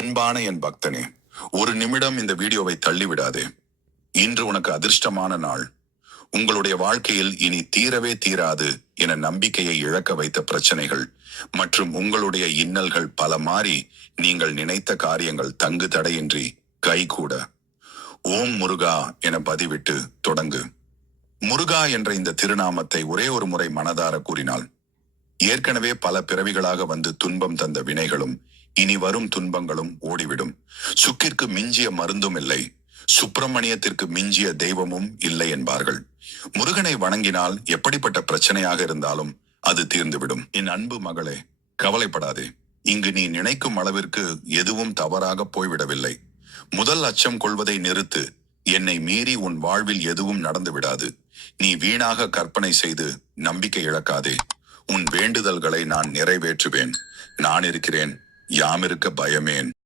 அன்பான என் பக்தனே, ஒரு நிமிடம் இந்த வீடியோவை தள்ளிவிடாதே. இன்று உனக்கு அதிர்ஷ்டமான நாள். உங்களுடைய வாழ்க்கையில் இனி தீரவே தீராது என நம்பிக்கையை இழக்க வைத்த பிரச்சனைகள் மற்றும் உங்களுடைய இன்னல்கள் பல மாறி நீங்கள் நினைத்த காரியங்கள் தங்கு தடையின்றி கைகூட. ஓம் முருகா என பதிவிட்டு தொடங்கு. முருகா என்ற இந்த திருநாமத்தை ஒரே ஒரு முறை மனதார கூறினால் ஏற்கனவே பல பிறவிகளாக வந்து துன்பம் தந்த வினைகளும் இனி வரும் துன்பங்களும் ஓடிவிடும். சுக்கிற்கு மிஞ்சிய மருந்தும் இல்லை, சுப்பிரமணியத்திற்கு மிஞ்சிய தெய்வமும் இல்லை என்பார்கள். முருகனை வணங்கினால் எப்படிப்பட்ட பிரச்சனையாக இருந்தாலும் அது தீர்ந்துவிடும். என் அன்பு மகளே, கவலைப்படாதே. இங்கு நீ நினைக்கும் அளவிற்கு எதுவும் தவறாக போய்விடவில்லை. முதல் அச்சம் கொள்வதை நிறுத்து. என்னை மீறி உன் வாழ்வில் எதுவும் நடந்து விடாது. நீ வீணாக கற்பனை செய்து நம்பிக்கை இழக்காதே. உன் வேண்டுதல்களை நான் நிறைவேற்றுவேன். நான் இருக்கிறேன், யாமிருக்க பயமேன்.